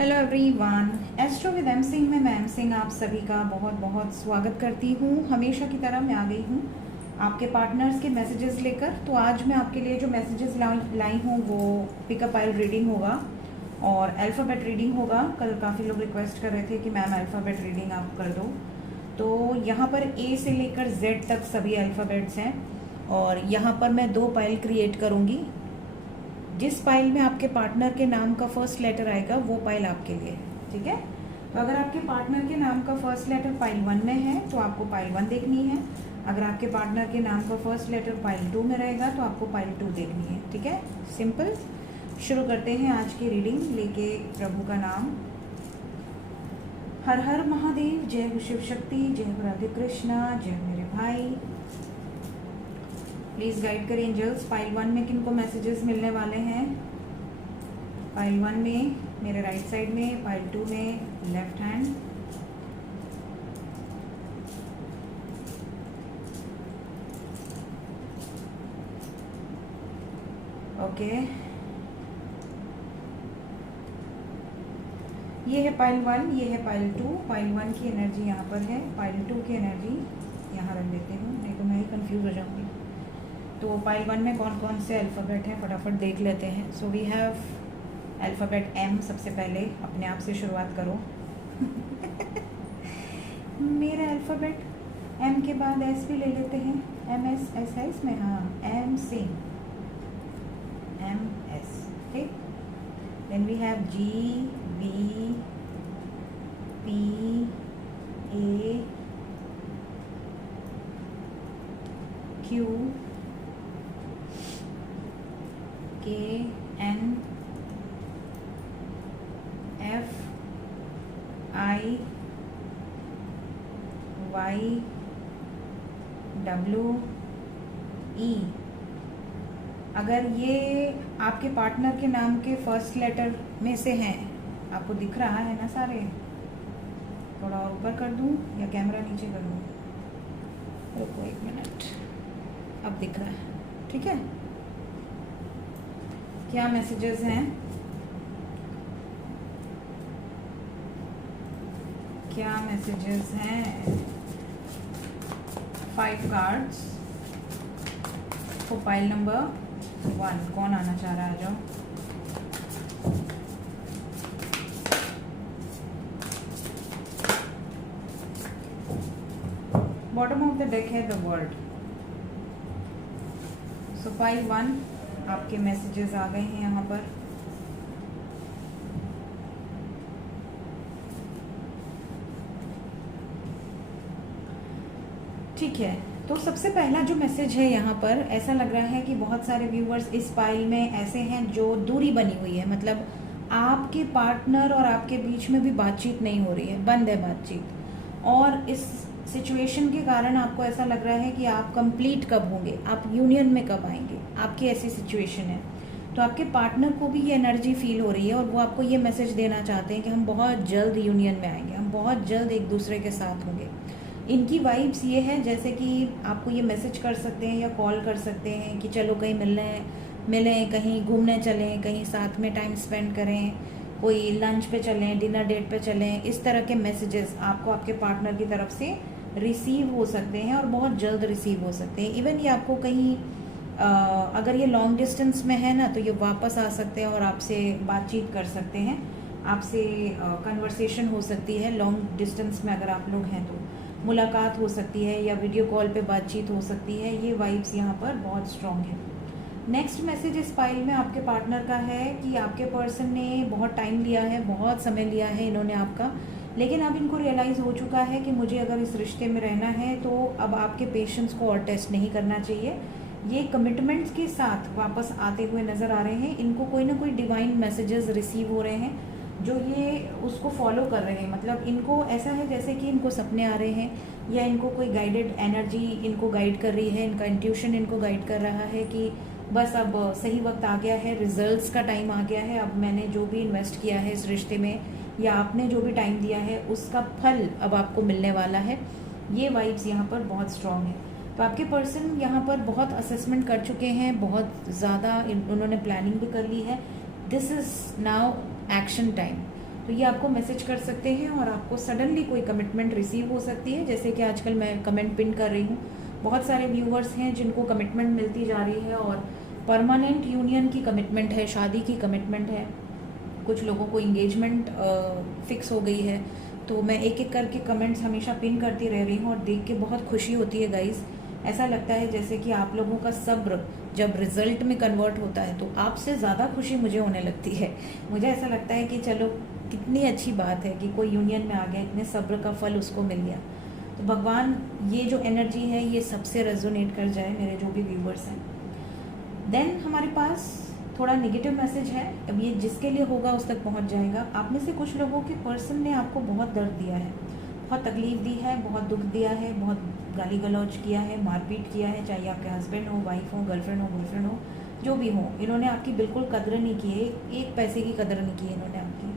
Hello everyone, astro with M Singh में मैं M Singh आप सभी का बहुत बहुत स्वागत करती हूँ। हमेशा की तरह मैं आ गई हूँ आपके पार्टनर्स के मैसेजेस लेकर। तो आज मैं आपके लिए जो मैसेजेस लाई हूँ वो पिकअप आइल रीडिंग होगा और अल्फ़ाबेट रीडिंग होगा। कल काफ़ी लोग रिक्वेस्ट कर रहे थे कि मैम अल्फ़ाबेट रीडिंग आप कर दो। तो यहाँ पर ए से लेकर जेड तक सभी अल्फ़ाबेट्स हैं और यहाँ पर मैं 2 पाइल क्रिएट करूँगी। जिस पाइल में आपके पार्टनर के नाम का फर्स्ट लेटर आएगा वो पाइल आपके लिए, ठीक है। तो अगर आपके पार्टनर के नाम का फर्स्ट लेटर पाइल 1 में है तो आपको पाइल 1 देखनी है। अगर आपके पार्टनर के नाम का फर्स्ट लेटर पाइल 2 में रहेगा तो आपको पाइल 2 देखनी है, ठीक है। सिंपल। शुरू करते हैं आज की रीडिंग लेके प्रभु का नाम। हर हर महादेव, जय हो शिव शक्ति, जय हो राधे कृष्णा, जय मेरे भाई। प्लीज गाइड करें एंजल्स। पाइल 1 में किनको मैसेजेस मिलने वाले हैं? पाइल 1 में मेरे राइट साइड में, पाइल 2 में लेफ्ट हैंड। ओके, ये है पाइल 1, ये है पाइल 2। पाइल 1 की एनर्जी यहाँ पर है, पाइल 2 की एनर्जी यहाँ रख देती हूँ, नहीं तो मैं ही कंफ्यूज हो जाऊंगी। तो पाइल 1 में कौन कौन से अल्फ़ाबेट हैं फटाफट देख लेते हैं। So we have alphabet M. सबसे पहले अपने आप से शुरुआत करो। मेरा अल्फ़ाबेट एम के बाद एस भी ले लेते हैं। एम एस एस है इसमें, हाँ, एम सिंह, एम एस, ठीक। Then we have G B P A Q K N F I Y W E. अगर ये आपके पार्टनर के नाम के फर्स्ट लेटर में से हैं, आपको दिख रहा है ना सारे? थोड़ा और ऊपर कर दूं या कैमरा नीचे कर दूं? रुको 1 मिनट, अब दिख रहा है, ठीक है। क्या मैसेजेस हैं? क्या मैसेजेस हैं? 5 कार्ड्स फॉर पाइल नंबर 1। कौन आना चाह रहा है? आ जाओ। बॉटम ऑफ द डेक है द वर्ल्ड। सो पाइल 1 आपके मैसेजेस आ गए हैं यहाँ पर। ठीक है, तो सबसे पहला जो मैसेज है यहाँ पर, ऐसा लग रहा है कि बहुत सारे व्यूअर्स इस पाइल में ऐसे हैं जो दूरी बनी हुई है। मतलब आपके पार्टनर और आपके बीच में भी बातचीत नहीं हो रही है, बंद है बातचीत। और इस सिचुएशन के कारण आपको ऐसा लग रहा है कि आप कंप्लीट कब होंगे, आप यूनियन में कब आएंगे, आपकी ऐसी सिचुएशन है। तो आपके पार्टनर को भी ये एनर्जी फील हो रही है और वो आपको ये मैसेज देना चाहते हैं कि हम बहुत जल्द यूनियन में आएंगे, हम बहुत जल्द एक दूसरे के साथ होंगे। इनकी वाइब्स ये है जैसे कि आपको ये मैसेज कर सकते हैं या कॉल कर सकते हैं कि चलो कहीं मिलें, कहीं घूमने चलें, कहीं साथ में टाइम स्पेंड करें, कोई लंच पे चलें, डिनर डेट पे चलें। इस तरह के मैसेजेस आपको आपके पार्टनर की तरफ से रिसीव हो सकते हैं और बहुत जल्द रिसीव हो सकते हैं। इवन ये आपको कहीं अगर ये लॉन्ग डिस्टेंस में है ना तो ये वापस आ सकते हैं और आपसे बातचीत कर सकते हैं, आपसे कन्वर्सेशन हो सकती है। लॉन्ग डिस्टेंस में अगर आप लोग हैं तो मुलाकात हो सकती है या वीडियो कॉल पे बातचीत हो सकती है। ये वाइब्स यहाँ पर बहुत स्ट्रॉन्ग है। नेक्स्ट मैसेज इस फाइल में आपके पार्टनर का है कि आपके पर्सन ने बहुत टाइम लिया है, बहुत समय लिया है इन्होंने आपका, लेकिन अब इनको रियलाइज़ हो चुका है कि मुझे अगर इस रिश्ते में रहना है तो अब आपके पेशेंस को और टेस्ट नहीं करना चाहिए। ये कमिटमेंट्स के साथ वापस आते हुए नज़र आ रहे हैं। इनको कोई ना कोई डिवाइन मैसेजेस रिसीव हो रहे हैं जो ये उसको फॉलो कर रहे हैं। मतलब इनको ऐसा है जैसे कि इनको सपने आ रहे हैं या इनको कोई गाइडेड एनर्जी इनको गाइड कर रही है, इनका इंट्यूशन इनको गाइड कर रहा है कि बस अब सही वक्त आ गया है, रिजल्ट्स का टाइम आ गया है। अब मैंने जो भी इन्वेस्ट किया है इस रिश्ते में या आपने जो भी टाइम दिया है उसका फल अब आपको मिलने वाला है। ये वाइब्स यहाँ पर बहुत स्ट्रॉन्ग है। तो आपके पर्सन यहाँ पर बहुत असेसमेंट कर चुके हैं, बहुत ज़्यादा उन्होंने प्लानिंग भी कर ली है। This is now action time. तो ये आपको मैसेज कर सकते हैं और आपको सडनली कोई कमिटमेंट रिसीव हो सकती है। जैसे कि आजकल मैं कमेंट पिन कर रही हूँ, बहुत सारे व्यूअर्स हैं जिनको कमिटमेंट मिलती जा रही है और परमानेंट यूनियन की कमिटमेंट है, शादी की कमिटमेंट है, कुछ लोगों को इंगेजमेंट फिक्स हो गई है। तो मैं एक एक करके कमेंट्स हमेशा पिन करती रह रही हूँ और देख के बहुत खुशी होती है गाइज़। ऐसा लगता है जैसे कि आप लोगों का सब्र जब रिजल्ट में कन्वर्ट होता है तो आपसे ज़्यादा खुशी मुझे होने लगती है। मुझे ऐसा लगता है कि चलो कितनी अच्छी बात है कि कोई यूनियन में आ गया, इतने सब्र का फल उसको मिल गया। तो भगवान ये जो एनर्जी है ये सबसे रेजोनेट कर जाए मेरे जो भी व्यूवर्स हैं। देन हमारे पास थोड़ा नेगेटिव मैसेज है, अब ये जिसके लिए होगा उस तक पहुंच जाएगा। आप में से कुछ लोगों के पर्सन ने आपको बहुत दर्द दिया है, बहुत तकलीफ दी है, बहुत दुख दिया है, बहुत गाली गलौज किया है, मारपीट किया है, चाहे आपके हस्बैंड हो, वाइफ हो, गर्लफ्रेंड हो, बॉयफ्रेंड हो, जो भी हो। इन्होंने आपकी बिल्कुल कदर नहीं की है, एक पैसे की कदर नहीं की है इन्होंने आपकी,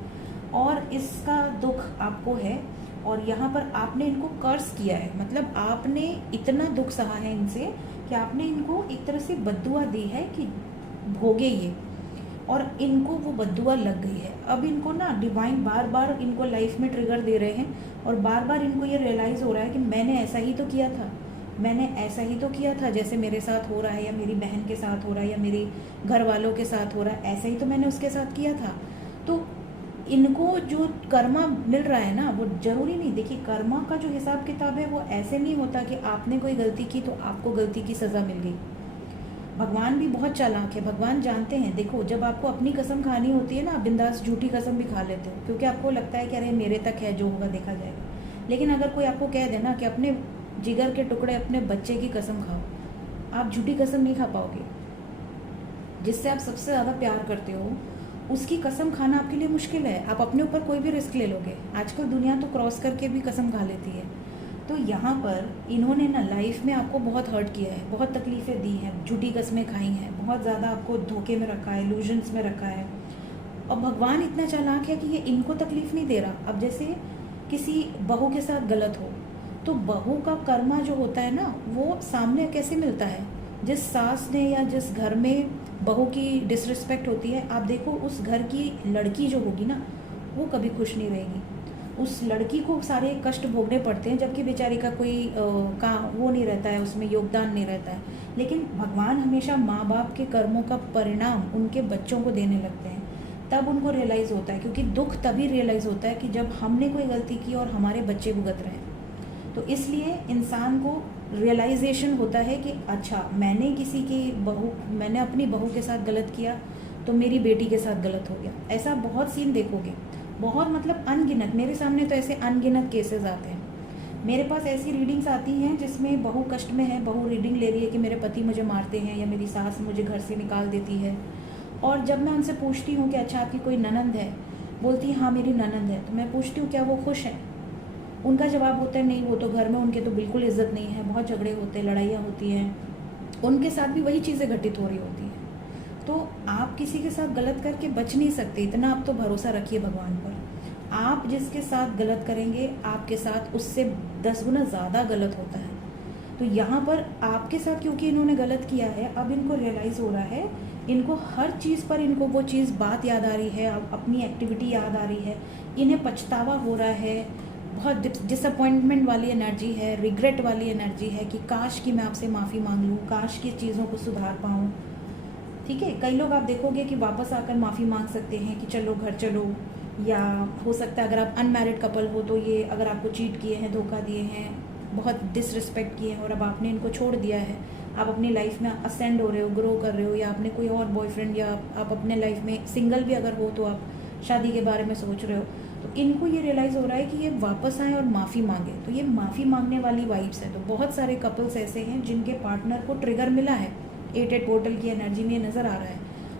और इसका दुख आपको है। और यहाँ पर आपने इनको कर्ज किया है, मतलब आपने इतना दुख सहा है इनसे कि आपने इनको एक तरह से बद्दुआ दी है कि भोगे ये, और इनको वो बद्दुआ लग गई है। अब इनको ना डिवाइन बार बार इनको लाइफ में ट्रिगर दे रहे हैं और बार बार इनको ये रियलाइज़ हो रहा है कि मैंने ऐसा ही तो किया था, मैंने ऐसा ही तो किया था, जैसे मेरे साथ हो रहा है या मेरी बहन के साथ हो रहा है या मेरे घर वालों के साथ हो रहा है, ऐसा ही तो मैंने उसके साथ किया था। तो इनको जो कर्मा मिल रहा है ना, वो ज़रूरी नहीं, देखिए कर्मा का जो हिसाब किताब है वो ऐसे नहीं होता कि आपने कोई गलती की तो आपको गलती की सज़ा मिल गई। भगवान भी बहुत चालाक है, भगवान जानते हैं। देखो जब आपको अपनी कसम खानी होती है ना, आप बिंदास झूठी कसम भी खा लेते हो क्योंकि आपको लगता है कि अरे मेरे तक है, जो होगा देखा जाएगा। लेकिन अगर कोई आपको कह देना कि अपने जिगर के टुकड़े अपने बच्चे की कसम खाओ, आप झूठी कसम नहीं खा पाओगे। जिससे आप सबसे ज़्यादा प्यार करते हो उसकी कसम खाना आपके लिए मुश्किल है। आप अपने ऊपर कोई भी रिस्क ले लोगे, आजकल दुनिया तो क्रॉस करके भी कसम खा लेती है। तो यहाँ पर इन्होंने ना लाइफ में आपको बहुत हर्ट किया है, बहुत तकलीफ़ें दी हैं, झूठी कस्में खाई हैं, बहुत ज़्यादा आपको धोखे में रखा है, इल्यूजन्स में रखा है। और भगवान इतना चालाक है कि ये इनको तकलीफ़ नहीं दे रहा। अब जैसे किसी बहू के साथ गलत हो तो बहू का कर्मा जो होता है ना, वो सामने कैसे मिलता है। जिस सास ने या जिस घर में बहू की डिसरिस्पेक्ट होती है, आप देखो उस घर की लड़की जो होगी ना, वो कभी खुश नहीं रहेगी। उस लड़की को सारे कष्ट भोगने पड़ते हैं, जबकि बेचारी का कोई वो नहीं रहता है, उसमें योगदान नहीं रहता है। लेकिन भगवान हमेशा माँ बाप के कर्मों का परिणाम उनके बच्चों को देने लगते हैं, तब उनको रियलाइज़ होता है। क्योंकि दुख तभी रियलाइज़ होता है कि जब हमने कोई गलती की और हमारे बच्चे भुगत रहे हैं। तो इसलिए इंसान को रियलाइजेशन होता है कि अच्छा मैंने अपनी बहू के साथ गलत किया तो मेरी बेटी के साथ गलत हो गया। ऐसा बहुत सीन देखोगे, बहुत मतलब अनगिनत, मेरे सामने तो ऐसे अनगिनत केसेस आते हैं। मेरे पास ऐसी रीडिंग्स आती हैं जिसमें बहू कष्ट में है, बहू रीडिंग ले रही है कि मेरे पति मुझे मारते हैं या मेरी सास मुझे घर से निकाल देती है। और जब मैं उनसे पूछती हूँ कि अच्छा आपकी कोई ननंद है, बोलती है हाँ मेरी ननंद है। तो मैं पूछती हूँ क्या वो खुश है। उनका जवाब होता है नहीं, वो तो घर में उनके तो बिल्कुल इज्जत नहीं है, बहुत झगड़े होते हैं, लड़ाइयाँ होती हैं, उनके साथ भी वही चीज़ें घटित हो रही होती हैं। तो आप किसी के साथ गलत करके बच नहीं सकते, इतना आप तो भरोसा रखिए भगवान पर। आप जिसके साथ गलत करेंगे आपके साथ उससे 10 गुना ज़्यादा गलत होता है। तो यहाँ पर आपके साथ क्योंकि इन्होंने गलत किया है, अब इनको रियलाइज़ हो रहा है, इनको हर चीज़ पर इनको वो चीज़ बात याद आ रही है, अपनी एक्टिविटी याद आ रही है, इन्हें पछतावा हो रहा है, बहुत डिसअपॉइंटमेंट वाली एनर्जी है, रिग्रेट वाली एनर्जी है कि काश कि मैं आपसे माफ़ी मांग लूँ, काश की चीज़ों को सुधार पाऊँ। ठीक है, कई लोग आप देखोगे कि वापस आकर माफ़ी मांग सकते हैं कि चलो घर चलो, या हो सकता है अगर आप अनमैरिड कपल हो तो ये अगर आपको चीट किए हैं, धोखा दिए हैं, बहुत डिसरिस्पेक्ट किए हैं और अब आपने इनको छोड़ दिया है, आप अपनी लाइफ में असेंड हो रहे हो, ग्रो कर रहे हो, या आपने कोई और बॉयफ्रेंड, या आप अपने लाइफ में सिंगल भी अगर हो तो आप शादी के बारे में सोच रहे हो, तो इनको ये रियलाइज़ हो रहा है कि ये वापस आए और माफ़ी मांगे। तो ये माफ़ी मांगने वाली वाइब्स है। तो बहुत सारे कपल्स ऐसे हैं जिनके पार्टनर को ट्रिगर मिला है, 8 पोर्टल की एनर्जी में ये नज़र आ रहा है,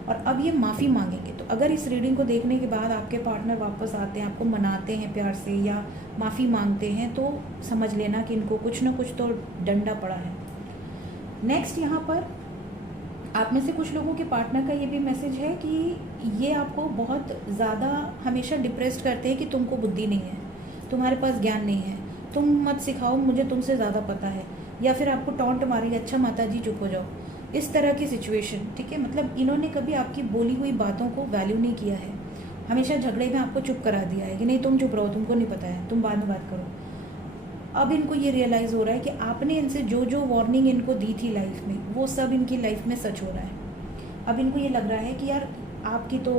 और अब ये माफ़ी मांगेंगे। तो अगर इस रीडिंग को देखने के बाद आपके पार्टनर वापस आते हैं, आपको मनाते हैं प्यार से या माफ़ी मांगते हैं, तो समझ लेना कि इनको कुछ ना कुछ तो डंडा पड़ा है। नेक्स्ट यहाँ पर आप में से कुछ लोगों के पार्टनर का ये भी मैसेज है कि ये आपको बहुत ज़्यादा हमेशा डिप्रेस्ड करते हैं कि तुमको बुद्धि नहीं है, तुम्हारे पास ज्ञान नहीं है, तुम मत सिखाओ, मुझे तुमसे ज़्यादा पता है, या फिर आपको टॉन्ट मारेंगे, अच्छा माता जी चुप हो जाओ, इस तरह की सिचुएशन। ठीक है, मतलब इन्होंने कभी आपकी बोली हुई बातों को वैल्यू नहीं किया है हमेशा झगड़े में आपको चुप करा दिया है कि नहीं तुम चुप रहो, तुमको नहीं पता है, तुम बाद में बात करो। अब इनको ये रियलाइज़ हो रहा है कि आपने इनसे जो जो वार्निंग इनको दी थी लाइफ में, वो सब इनकी लाइफ में सच हो रहा है। अब इनको ये लग रहा है कि यार आपकी तो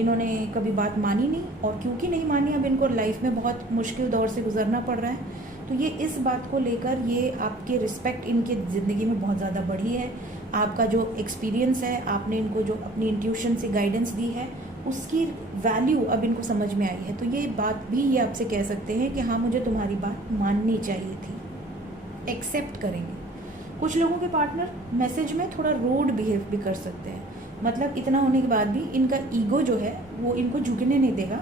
इन्होंने कभी बात मानी नहीं, और क्योंकि नहीं मानी अब इनको लाइफ में बहुत मुश्किल दौर से गुजरना पड़ रहा है। तो ये इस बात को लेकर ये आपकी रिस्पेक्ट इनकी ज़िंदगी में बहुत ज़्यादा बढ़ी है। आपका जो एक्सपीरियंस है, आपने इनको जो अपनी इंट्यूशन से गाइडेंस दी है, उसकी वैल्यू अब इनको समझ में आई है। तो ये बात भी ये आपसे कह सकते हैं कि हाँ, मुझे तुम्हारी बात माननी चाहिए थी, एक्सेप्ट करेंगे। कुछ लोगों के पार्टनर मैसेज में थोड़ा रूड बिहेव भी कर सकते हैं, मतलब इतना होने के बाद भी इनका ईगो जो है वो इनको झुकने नहीं देगा।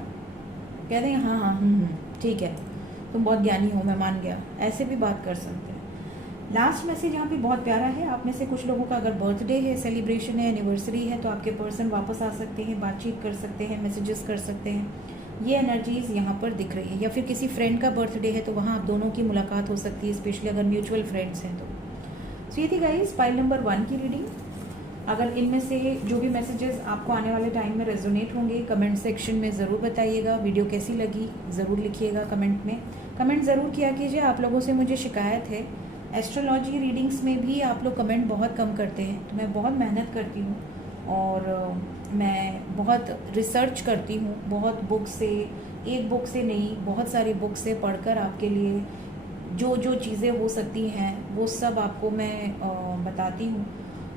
कह देंगे हाँ हाँ ठीक है, तुम बहुत ज्ञानी हो, मैं मान गया, ऐसे भी बात कर सकते हैं। लास्ट मैसेज यहाँ पे बहुत प्यारा है। आप में से कुछ लोगों का अगर बर्थडे है, सेलिब्रेशन है, एनिवर्सरी है, तो आपके पर्सन वापस आ सकते हैं, बातचीत कर सकते हैं, मैसेजेस कर सकते हैं। ये एनर्जीज यहाँ पर दिख रही है। या फिर किसी फ्रेंड का बर्थडे है तो वहाँ आप दोनों की मुलाकात हो सकती है, स्पेशली अगर म्यूचुअल फ्रेंड्स हैं तो ये थी गाइस पाइल नंबर 1 की रीडिंग। अगर इनमें से जो भी मैसेजेस आपको आने वाले टाइम में रेजोनेट होंगे, कमेंट सेक्शन में ज़रूर बताइएगा। वीडियो कैसी लगी ज़रूर लिखिएगा कमेंट में, कमेंट ज़रूर किया कीजिए। आप लोगों से मुझे शिकायत है, एस्ट्रोलॉजी रीडिंग्स में भी आप लोग कमेंट बहुत कम करते हैं। तो मैं बहुत मेहनत करती हूँ और मैं बहुत रिसर्च करती हूँ, बहुत बुक से, एक बुक से नहीं, बहुत सारी बुक से पढ़कर आपके लिए जो जो चीज़ें हो सकती हैं वो सब आपको मैं बताती हूँ।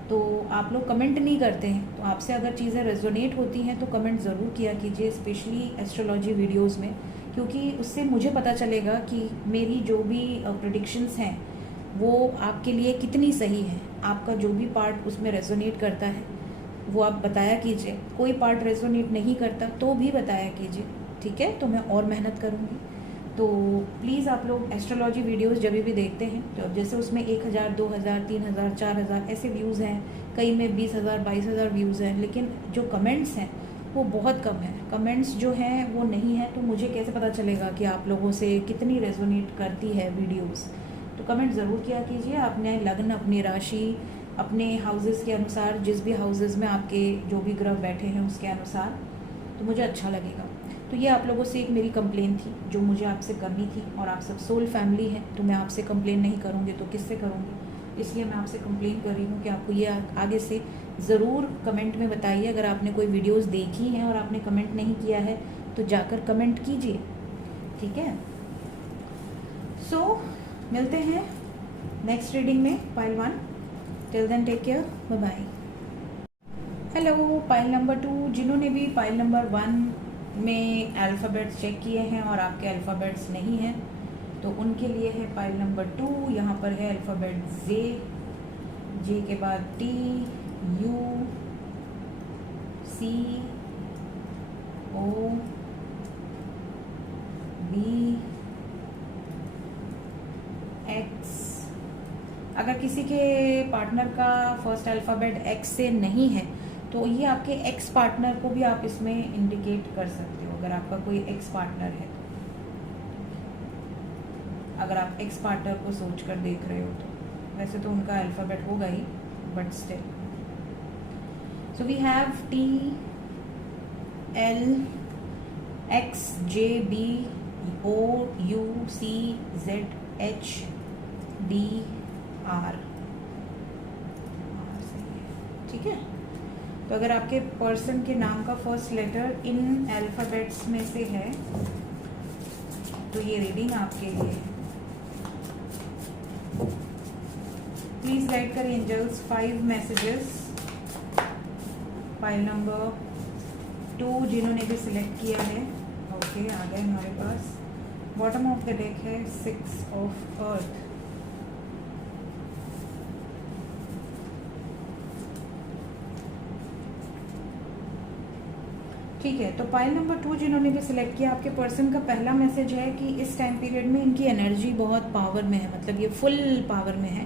तो आप लोग कमेंट नहीं करते हैं, तो आपसे अगर चीज़ें रेजोनेट होती हैं तो कमेंट ज़रूर किया कीजिए, स्पेशली एस्ट्रोलॉजी वीडियोस में, क्योंकि उससे मुझे पता चलेगा कि मेरी जो भी प्रेडिक्शंस हैं वो आपके लिए कितनी सही है। आपका जो भी पार्ट उसमें रेजोनेट करता है वो आप बताया कीजिए, कोई पार्ट रेजोनेट नहीं करता तो भी बताया कीजिए, ठीक है? तो मैं और मेहनत करूँगी। तो प्लीज़ आप लोग एस्ट्रोलॉजी वीडियोस जब भी देखते हैं तो जैसे उसमें 1000, 2000, 3000, 4000 ऐसे व्यूज़ हैं, कई में 20,000, 22,000 व्यूज़ हैं, लेकिन जो कमेंट्स हैं वो बहुत कम है। कमेंट्स जो हैं वो नहीं है, तो मुझे कैसे पता चलेगा कि आप लोगों से कितनी रेजोनेट करती है वीडियोस? तो कमेंट ज़रूर किया कीजिए। अपने लग्न, अपनी राशि, अपने हाउसेस के अनुसार, जिस भी हाउसेस में आपके जो भी ग्रह बैठे हैं उसके अनुसार, तो मुझे अच्छा लगेगा। तो ये आप लोगों से एक मेरी कंप्लेन थी जो मुझे आपसे करनी थी, और आप सब सोल फैमिली हैं तो मैं आपसे कंप्लेन नहीं करूँगी तो किससे करूँगी, इसलिए मैं आपसे कंप्लेन कर रही हूँ कि आपको ये आगे से ज़रूर कमेंट में बताइए। अगर आपने कोई वीडियोस देखी हैं और आपने कमेंट नहीं किया है तो जाकर कमेंट कीजिए, ठीक है? सो मिलते हैं नेक्स्ट रीडिंग में, pile 1। Till then take care, bye bye. Hello pile number 2, जिन्होंने भी पाइल नंबर 1 में अल्फ़ाबेट्स चेक किए हैं और आपके अल्फ़ाबेट्स नहीं हैं तो उनके लिए है पाइल नंबर 2। यहाँ पर है अल्फ़ाबेट जे के बाद T, U, C, O, B, X। अगर किसी के पार्टनर का फर्स्ट अल्फ़ाबेट X से नहीं है तो ये आपके एक्स पार्टनर को भी आप इसमें इंडिकेट कर सकते हो, अगर आपका कोई एक्स पार्टनर है तो। अगर आप एक्स पार्टनर को सोच कर देख रहे हो तो वैसे तो उनका अल्फ़ाबेट होगा ही, but still. So we have T, L, X, J, B, O, U, C, Z, H, D, R। ठीक है? तो अगर आपके पर्सन के नाम का फर्स्ट लेटर इन अल्फ़ाबेट्स में से है तो ये रीडिंग आपके लिए है। प्लीज़ गाइड करें एंजल्स 5 मैसेजेस पाइल नंबर 2 जिन्होंने भी सिलेक्ट किया है। ओके, आ गए हमारे पास। बॉटम ऑफ द डेक है 6 ऑफ अर्थ। ठीक है, तो पाइल नंबर 2 जिन्होंने भी सिलेक्ट किया, आपके पर्सन का पहला मैसेज है कि इस टाइम पीरियड में इनकी एनर्जी बहुत पावर में है, मतलब ये फुल पावर में है,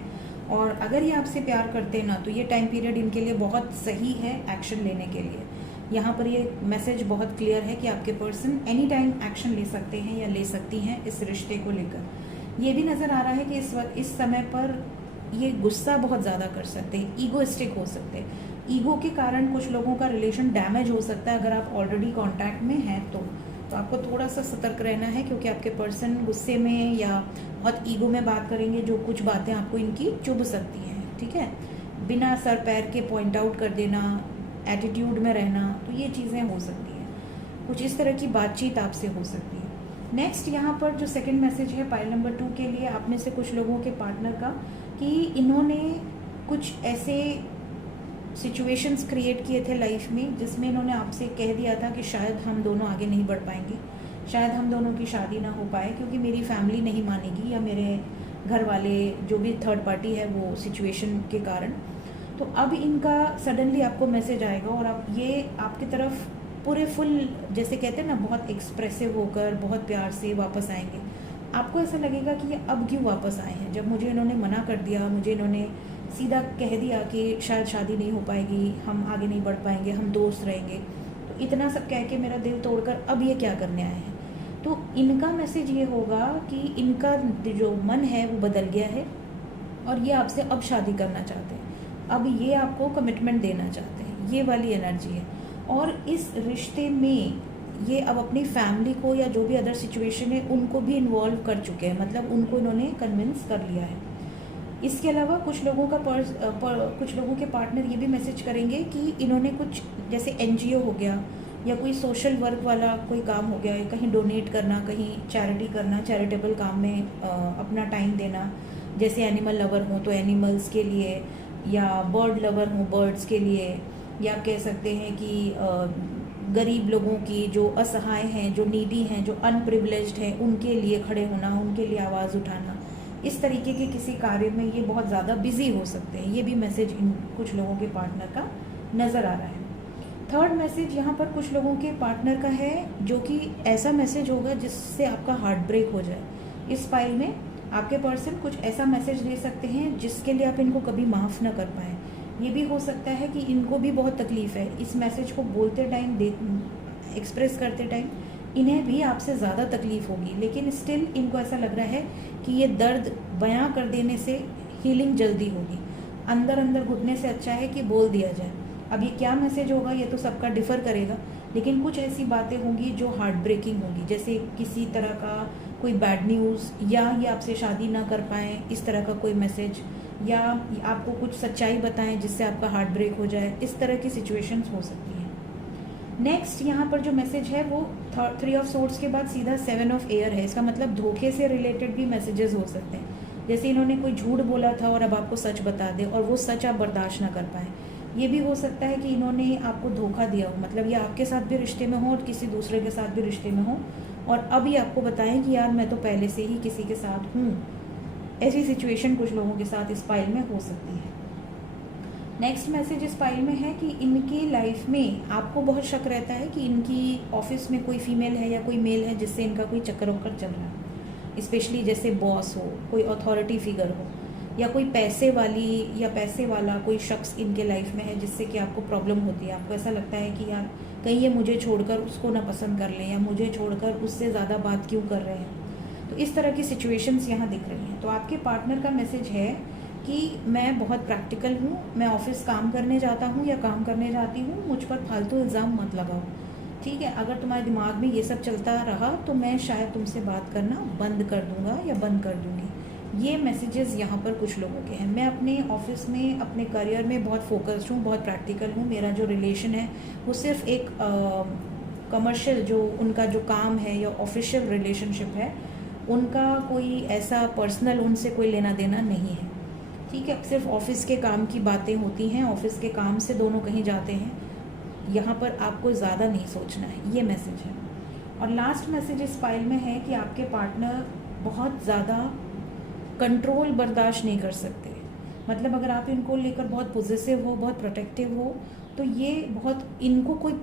और अगर ये आपसे प्यार करते हैं ना तो ये टाइम पीरियड इनके लिए बहुत सही है एक्शन लेने के लिए। यहाँ पर ये मैसेज बहुत क्लियर है कि आपके पर्सन एनी टाइम एक्शन ले सकते हैं या ले सकती हैं इस रिश्ते को लेकर। ये भी नज़र आ रहा है कि इस समय पर ये गुस्सा बहुत ज़्यादा कर सकते हैं, ईगोइस्टिक हो सकते हैं। ईगो के कारण कुछ लोगों का रिलेशन डैमेज हो सकता है अगर आप ऑलरेडी कांटेक्ट में हैं तो आपको थोड़ा सा सतर्क रहना है, क्योंकि आपके पर्सन गुस्से में या बहुत ईगो में बात करेंगे, जो कुछ बातें आपको इनकी चुभ सकती हैं। ठीक है, बिना सर पैर के पॉइंट आउट कर देना, एटीट्यूड में रहना, तो ये चीज़ें हो सकती हैं। कुछ इस तरह की बातचीत आपसे हो सकती है। नेक्स्ट यहाँ पर जो सेकंड मैसेज है पाइल नंबर 2 के लिए, आप में से कुछ लोगों के पार्टनर का, कि इन्होंने कुछ ऐसे सिचुएशंस क्रिएट किए थे लाइफ में जिसमें इन्होंने आपसे कह दिया था कि शायद हम दोनों आगे नहीं बढ़ पाएंगे, शायद हम दोनों की शादी ना हो पाए क्योंकि मेरी फैमिली नहीं मानेगी या मेरे घर वाले जो भी थर्ड पार्टी है वो सिचुएशन के कारण। तो अब इनका सडनली आपको मैसेज आएगा और आप ये आपकी तरफ पूरे फुल, जैसे कहते हैं ना, बहुत एक्सप्रेसिव होकर बहुत प्यार से वापस आएंगे। आपको ऐसा लगेगा कि ये अब क्यों वापस आए हैं, जब मुझे इन्होंने मना कर दिया, मुझे इन्होंने सीधा कह दिया कि शायद शादी नहीं हो पाएगी, हम आगे नहीं बढ़ पाएंगे, हम दोस्त रहेंगे, तो इतना सब कह के मेरा दिल तोड़कर अब ये क्या करने आए हैं। तो इनका मैसेज ये होगा कि इनका जो मन है वो बदल गया है और ये आपसे अब शादी करना चाहते हैं, अब ये आपको कमिटमेंट देना चाहते हैं, ये वाली एनर्जी है। और इस रिश्ते में ये अब अपनी फैमिली को या जो भी अदर सिचुएशन है उनको भी इन्वॉल्व कर चुके हैं, मतलब उनको इन्होंने कन्विंस कर लिया है। इसके अलावा कुछ लोगों का कुछ लोगों के पार्टनर ये भी मैसेज करेंगे कि इन्होंने कुछ, जैसे एनजीओ हो गया या कोई सोशल वर्क वाला कोई काम हो गया, कहीं डोनेट करना, कहीं चैरिटी करना, चैरिटेबल काम में अपना टाइम देना, जैसे एनिमल लवर हो तो एनिमल्स के लिए, या बर्ड लवर हो बर्ड्स के लिए, या आप कह सकते हैं कि गरीब लोगों की, जो असहाय हैं, जो नीडी हैं, जो अनप्रिविलेज्ड हैं, उनके लिए खड़े होना, उनके लिए आवाज़ उठाना, इस तरीके के किसी कार्य में ये बहुत ज़्यादा बिजी हो सकते हैं। ये भी मैसेज इन कुछ लोगों के पार्टनर का नज़र आ रहा है। थर्ड मैसेज यहाँ पर कुछ लोगों के पार्टनर का है, जो कि ऐसा मैसेज होगा जिससे आपका हार्ट ब्रेक हो जाए। इस फाइल में आपके पर्सन कुछ ऐसा मैसेज दे सकते हैं जिसके लिए आप इनको कभी माफ़ ना कर पाएँ। ये भी हो सकता है कि इनको भी बहुत तकलीफ़ है, इस मैसेज को बोलते टाइम, एक्सप्रेस करते टाइम इन्हें भी आपसे ज़्यादा तकलीफ़ होगी, लेकिन स्टिल इनको ऐसा लग रहा है कि ये दर्द बयां कर देने से हीलिंग जल्दी होगी। अंदर अंदर घुटने से अच्छा है कि बोल दिया जाए। अब ये क्या मैसेज होगा ये तो सबका डिफ़र करेगा, लेकिन कुछ ऐसी बातें होंगी जो हार्ट ब्रेकिंग होगी, जैसे किसी तरह का कोई बैड न्यूज़, या ये आपसे शादी ना कर पाएँ, इस तरह का कोई मैसेज, या आपको कुछ सच्चाई बताएं जिससे आपका हार्ट ब्रेक हो जाए। इस तरह की सिचुएशंस हो सकती हैं। नेक्स्ट यहाँ पर जो मैसेज है वो 3 ऑफ सोर्ड्स के बाद सीधा 7 ऑफ एयर है। इसका मतलब धोखे से रिलेटेड भी मैसेजेस हो सकते हैं, जैसे इन्होंने कोई झूठ बोला था और अब आपको सच बता दे और वो सच आप बर्दाश्त ना कर पाएँ। ये भी हो सकता है कि इन्होंने आपको धोखा दिया हो, मतलब ये आपके साथ भी रिश्ते में हो और किसी दूसरे के साथ भी रिश्ते में हो, और अब ये आपको बताएं कि यार मैं तो पहले से ही किसी के साथ हूँ। ऐसी सिचुएशन कुछ लोगों के साथ इस फाइल में हो सकती है। नेक्स्ट मैसेज इस फाइल में है कि इनकी लाइफ में आपको बहुत शक रहता है कि इनकी ऑफिस में कोई फीमेल है या कोई मेल है जिससे इनका कोई चक्कर वक्कर चल रहा है, स्पेशली जैसे बॉस हो, कोई अथॉरिटी फिगर हो, या कोई पैसे वाली या पैसे वाला कोई शख्स इनके लाइफ में है जिससे कि आपको प्रॉब्लम होती है। आपको ऐसा लगता है कि यार कहीं ये मुझे छोड़कर उसको ना पसंद कर लें या मुझे छोड़कर उससे ज़्यादा बात क्यों कर रहे हैं। तो इस तरह की सिचुएशंस यहाँ दिख रही हैं। तो आपके पार्टनर का मैसेज है कि मैं बहुत प्रैक्टिकल हूँ, मैं ऑफिस काम करने जाता हूँ या काम करने जाती हूँ, मुझ पर फालतू इल्ज़ाम मत लगाओ, ठीक है। अगर तुम्हारे दिमाग में ये सब चलता रहा तो मैं शायद तुमसे बात करना बंद कर दूँगा या बंद कर दूँगी। ये मैसेजेस यहाँ पर कुछ लोगों के हैं। मैं अपने ऑफिस में, अपने करियर में बहुत फोकस्ड हूँ, बहुत प्रैक्टिकल हूँ। मेरा जो रिलेशन है वो सिर्फ एक कमर्शियल, जो उनका जो काम है या ऑफिशियल रिलेशनशिप है, उनका कोई ऐसा पर्सनल उनसे कोई लेना देना नहीं है, ठीक है। सिर्फ ऑफिस के काम की बातें होती हैं, ऑफिस के काम से दोनों कहीं जाते हैं। यहाँ पर आपको ज़्यादा नहीं सोचना है, ये मैसेज है। और लास्ट मैसेज इस फाइल में है कि आपके पार्टनर बहुत ज़्यादा कंट्रोल बर्दाश्त नहीं कर सकते। मतलब अगर आप इनको लेकर बहुत पॉजिटिव हो, बहुत प्रोटेक्टिव हो, तो ये बहुत, इनको कोई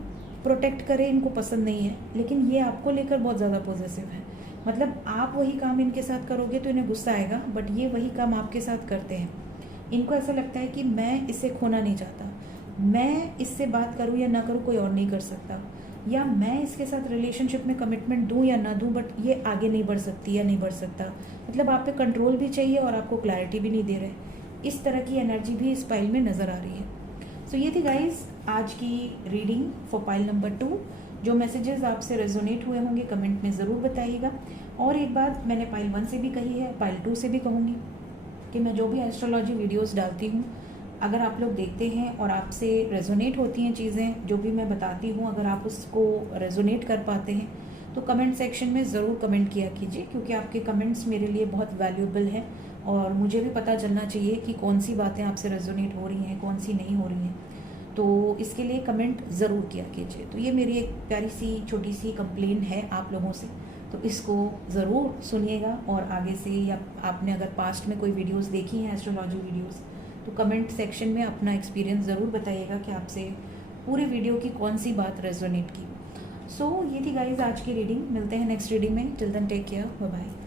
प्रोटेक्ट करे इनको पसंद नहीं है, लेकिन ये आपको लेकर बहुत ज़्यादा पॉजिटिव है। मतलब आप वही काम इनके साथ करोगे तो इन्हें गुस्सा आएगा, बट ये वही काम आपके साथ करते हैं। इनको ऐसा लगता है कि मैं इसे खोना नहीं चाहता, मैं इससे बात करूं या ना करूं कोई और नहीं कर सकता, या मैं इसके साथ रिलेशनशिप में कमिटमेंट दूं या ना दूं, बट ये आगे नहीं बढ़ सकती या नहीं बढ़ सकता। मतलब आप पे कंट्रोल भी चाहिए और आपको क्लैरिटी भी नहीं दे रहे। इस तरह की एनर्जी भी इस फाइल में नज़र आ रही है। सो ये थी गाइज आज की रीडिंग फॉर पाइल नंबर 2। जो मैसेजेस आपसे रेजोनेट हुए होंगे कमेंट में ज़रूर बताइएगा। और एक बात मैंने पाइल 1 से भी कही है, पाइल 2 से भी कहूँगी कि मैं जो भी एस्ट्रोलॉजी वीडियोस डालती हूँ, अगर आप लोग देखते हैं और आपसे रेजोनेट होती हैं चीज़ें जो भी मैं बताती हूँ, अगर आप उसको रेजोनेट कर पाते हैं तो कमेंट सेक्शन में ज़रूर कमेंट किया कीजिए, क्योंकि आपके कमेंट्स मेरे लिए बहुत वैल्यूएबल हैं और मुझे भी पता चलना चाहिए कि कौन सी बातें आपसे रेजोनेट हो रही हैं, कौन सी नहीं हो रही हैं। तो इसके लिए कमेंट ज़रूर किया कीजिए। तो ये मेरी एक प्यारी सी छोटी सी कंप्लेन है आप लोगों से, तो इसको ज़रूर सुनिएगा। और आगे से, या आपने अगर पास्ट में कोई वीडियोस देखी हैं एस्ट्रोलॉजी वीडियोस, तो कमेंट सेक्शन में अपना एक्सपीरियंस ज़रूर बताइएगा कि आपसे पूरे वीडियो की कौन सी बात रेजोनेट की। सो ये थी गाइज आज की रीडिंग। मिलते हैं नेक्स्ट रीडिंग में। Till then take care, bye bye.